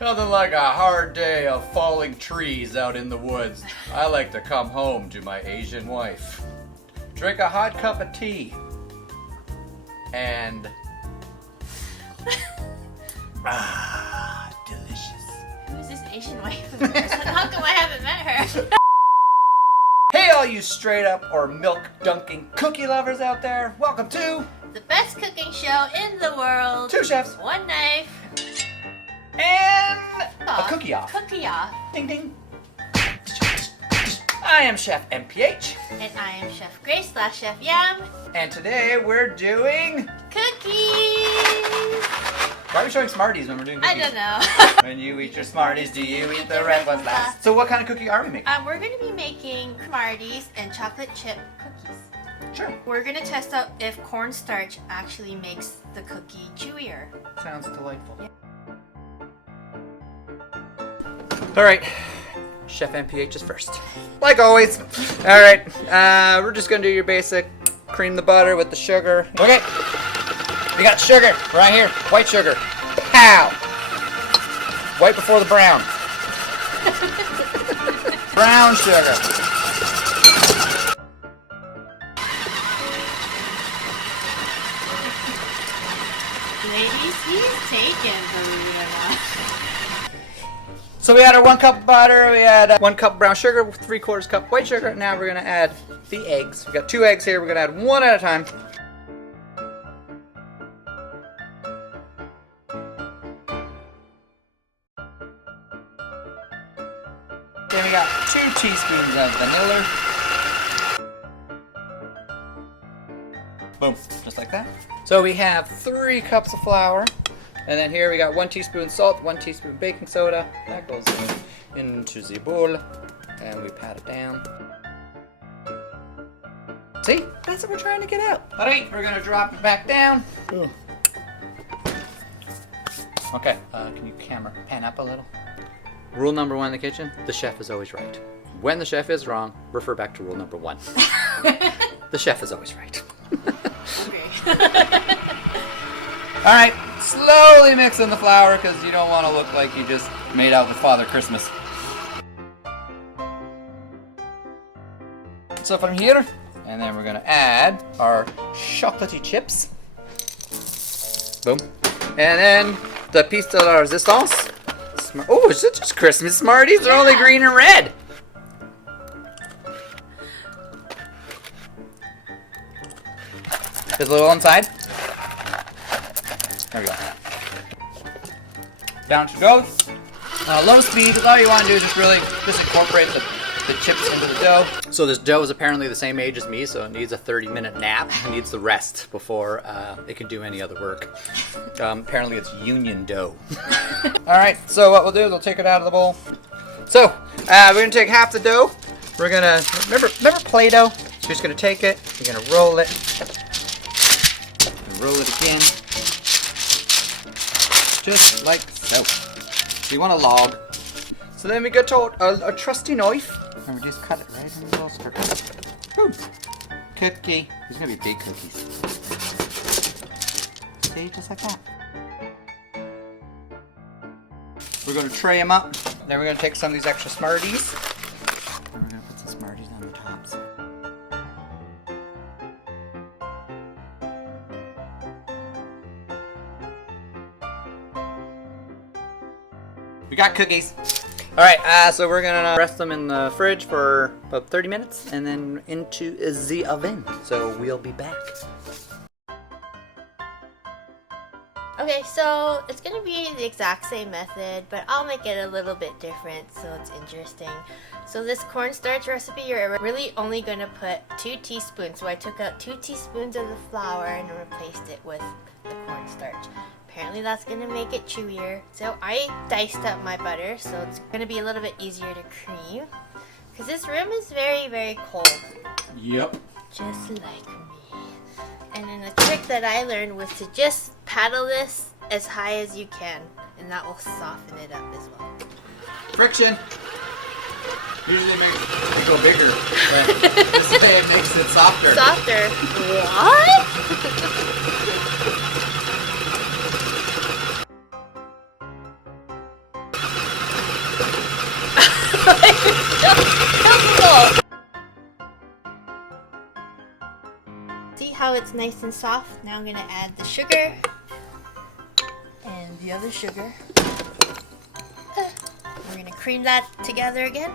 Nothing like a hard day of falling trees out in the woods. I like to come home to my Asian wife, drink a hot cup of tea, and delicious. Who's this Asian wife of yours? How come I haven't met her? Hey all you straight up or milk dunking cookie lovers out there, welcome to The best cooking show in the world. 2 chefs, 1 knife, and a cookie off. Cookie off. Ding ding. I am Chef MPH. And I am Chef Grace / Chef Yam. And today we're doing... Cookies! Why are we showing Smarties when we're doing cookies? I don't know. When you eat your Smarties, do you eat the red ones last? So what kind of cookie are we making? We're going to be making Smarties and chocolate chip cookies. Sure. We're going to test out if cornstarch actually makes the cookie chewier. Sounds delightful. Yeah. Alright, Chef MPH is first. Like always. Alright, we're just going to do your basic cream the butter with the sugar. Okay, we got sugar right here. White sugar. Pow! White before the brown. Brown sugar. Ladies, he's taken from you. So we had our 1 cup of butter, we had 1 cup brown sugar, 3/4 cup white sugar. Now we're going to add the eggs. We got 2 eggs here. We're going to add 1 at a time. Then we got 2 teaspoons of vanilla. Boom, just like that. So we have 3 cups of flour. And then here we got 1 teaspoon salt, 1 teaspoon baking soda. That goes into the bowl. And we pat it down. See? That's what we're trying to get out. Alright, we're gonna drop it back down. Ooh. Okay, can you pan up a little? Rule number 1 in the kitchen, the chef is always right. When the chef is wrong, refer back to rule number 1. The chef is always right. Okay. Alright, slowly mix in the flour because you don't want to look like you just made out with Father Christmas. So from here, and then we're going to add our chocolatey chips. Boom. And then the piece de la resistance. Oh, is it just Christmas Smarties? They're only green and red. There's a little inside. There we go. Down she goes. Low speed, because all you want to do is just incorporate the chips into the dough. So this dough is apparently the same age as me, so it needs a 30-minute nap. It needs the rest before it can do any other work. Apparently it's union dough. Alright, so what we'll do is we'll take it out of the bowl. So, we're going to take half the dough. We're going to, remember Play-Doh? So you're just going to take it, you're going to roll it, and roll it again. Just like so. So you want a log. So then we get to a trusty knife. And we just cut it right in the little strips. Boom. Cookie. These are going to be big cookies. See, just like that. We're going to tray them up. Then we're going to take some of these extra Smarties. And we're going to put some Smarties on the tops. We got cookies. Alright, so we're gonna rest them in the fridge for about 30 minutes and then into the oven. So we'll be back. Okay, so it's going to be the exact same method, but I'll make it a little bit different so it's interesting. So this cornstarch recipe, you're really only going to put 2 teaspoons. So I took out 2 teaspoons of the flour and replaced it with the cornstarch. Apparently that's going to make it chewier. So I diced up my butter, so it's going to be a little bit easier to cream. Because this room is very, very cold. Yep. Just like me. And then the trick that I learned was to just paddle this as high as you can. And that will soften it up as well. Friction. Usually makes it go bigger. But this way it makes it softer. Softer. What? See how it's nice and soft? Now I'm gonna add the sugar and the other sugar. We're gonna cream that together again.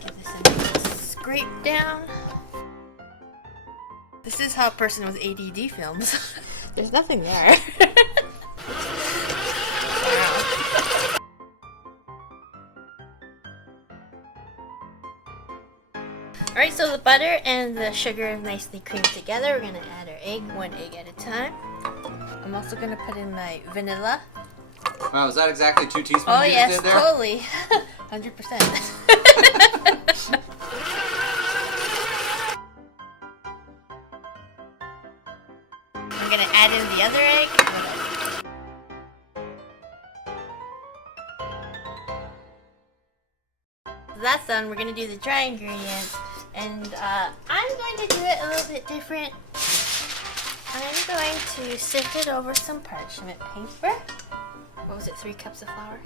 Give this a little scrape down. This is how a person with ADD films. There's nothing there. Alright, so the butter and the sugar are nicely creamed together. We're going to add our egg, 1 egg at a time. I'm also going to put in my vanilla. Wow, is that exactly 2 teaspoons Oh you yes, just did there? totally. 100%. I'm going to add in the other egg. So that's done. We're going to do the dry ingredients. And I'm going to do it a little bit different. I'm going to sift it over some parchment paper. What was it, 3 cups of flour?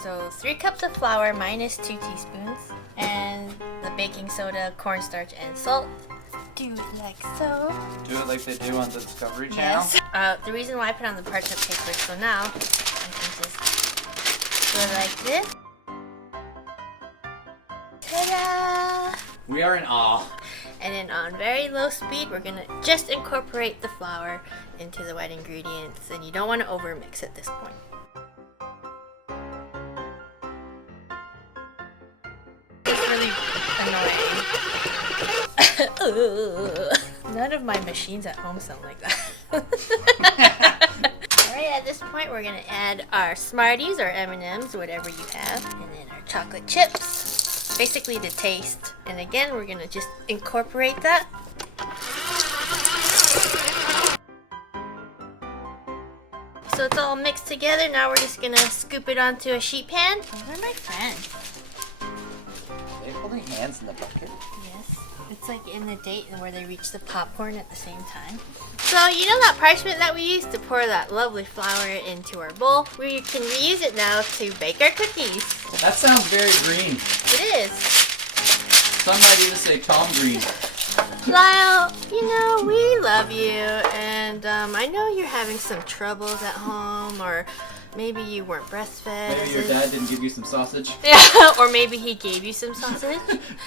So 3 cups of flour minus 2 teaspoons. And the baking soda, cornstarch, and salt. Do it like so. Do it like they do on the Discovery Channel? Yes. The reason why I put on the parchment paper, so now I can just do it like this. Ta-da! We are in awe. And then on very low speed, we're gonna just incorporate the flour into the wet ingredients, and you don't want to overmix at this point. It's really annoying. None of my machines at home sound like that. Alright, at this point, we're gonna add our Smarties or M&ms, whatever you have, and then our chocolate chips. Basically to taste. And again, we're gonna just incorporate that. So it's all mixed together. Now we're just gonna scoop it onto a sheet pan. Those are my friends. Are they holding hands in the bucket? Yes. It's like in the date where they reach the popcorn at the same time. So you know that parchment that we used to pour that lovely flour into our bowl? We can reuse it now to bake our cookies. That sounds very green. It is. Some might even say Tom Green. Lyle, you know, we love you, and I know you're having some troubles at home, or maybe you weren't breastfed. Maybe your dad didn't give you some sausage. Yeah, or maybe he gave you some sausage.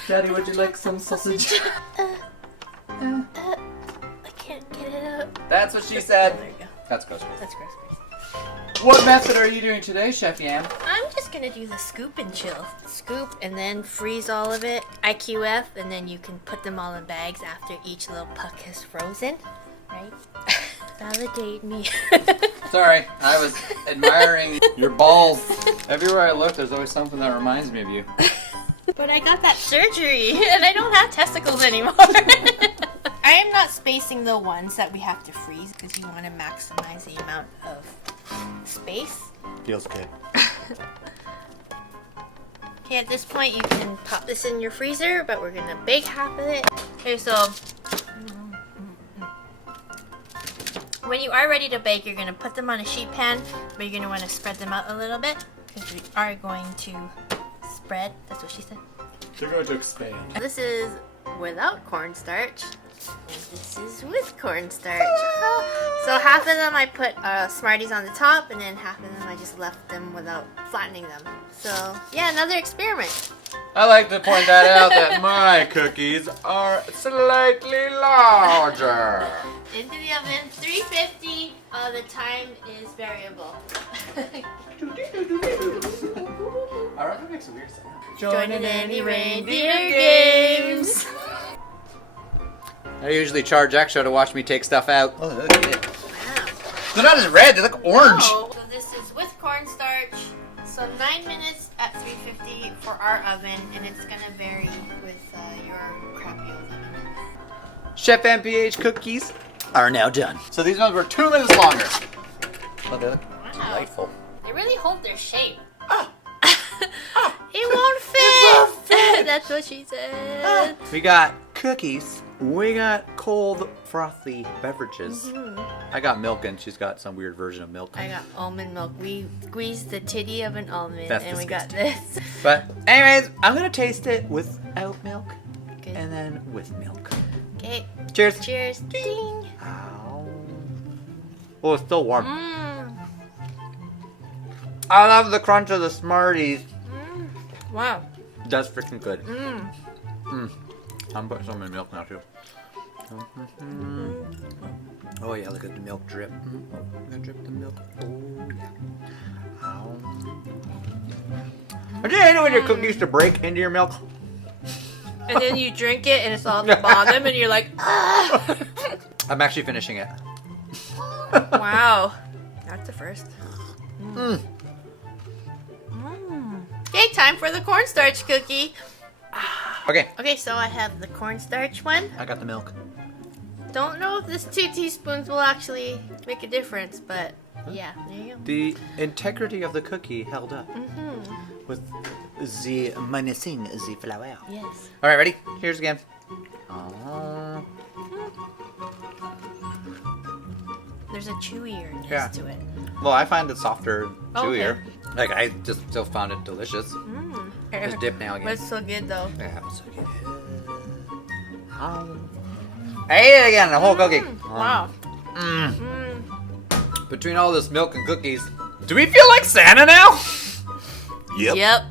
Daddy, would you like some sausage? I can't get it out. That's what she said. Oh, there you go. That's gross. That's gross. What method are you doing today, Chef Yam? I'm just gonna do the scoop and chill. Scoop and then freeze all of it. IQF, and then you can put them all in bags after each little puck has frozen. Right? Validate me. Sorry, I was admiring your balls. Everywhere I look, there's always something that reminds me of you. But I got that surgery, and I don't have testicles anymore. I am not spacing the ones that we have to freeze because you want to maximize the amount of space. Feels good. Okay, at this point you can pop this in your freezer, but we're gonna bake half of it. Okay, so when you are ready to bake, you're gonna put them on a sheet pan, but you're gonna want to spread them out a little bit because we are going to spread. That's what she said. They're going to expand. This is without cornstarch. And this is with cornstarch. So half of them I put Smarties on the top, and then half of them I just left them without flattening them. So yeah, another experiment. I like to point that out that my cookies are slightly larger. Into the oven, 350. The time is variable. Our oven makes a weird sound. Join in any reindeer games. I usually charge extra to watch me take stuff out. Oh, look at it. Wow. They're not as red, they look orange. Oh. So this is with cornstarch. So 9 minutes at 350 for our oven, and it's gonna vary with your crappy old oven. Chef MPH cookies are now done. So these ones were 2 minutes longer. Oh, they look delightful. They really hold their shape. Oh. It won't fit. That's what she said. We got cookies we got cold, frothy beverages. I got milk and she's got some weird version of milk. I got almond milk. We squeezed the titty of an almond That's and disgusting. we got this. But anyways, I'm gonna taste it without milk Good. and then with milk. Okay. Cheers. Cheers. Ding. Ow. Oh, it's still warm. Mmm. I love the crunch of the Smarties. Wow. That's freaking good. Mmm. I'm putting some in milk now too. Oh yeah, look at the milk drip. Oh, I'm gonna drip the milk. Oh yeah. Ow. Do you hate it when your cookies to break into your milk? And then you drink it and it's all at the bottom and you're like, ah. I'm actually finishing it. Wow. That's the first. Okay, time for the cornstarch cookie. Okay. Okay, so I have the cornstarch one. I got the milk. Don't know if this 2 teaspoons will actually make a difference, but yeah, there you go. The integrity of the cookie held up with the menacing the flour. Yes. All right, ready? Here's again. There's a chewierness Yeah. to it. Well, I find it softer, chewier. Okay. Like I just still found it delicious. Just dip now again. But it's so good though. Yeah, it's so good. I ate it again, the whole cookie. Wow. Between all this milk and cookies, do we feel like Santa now? Yep.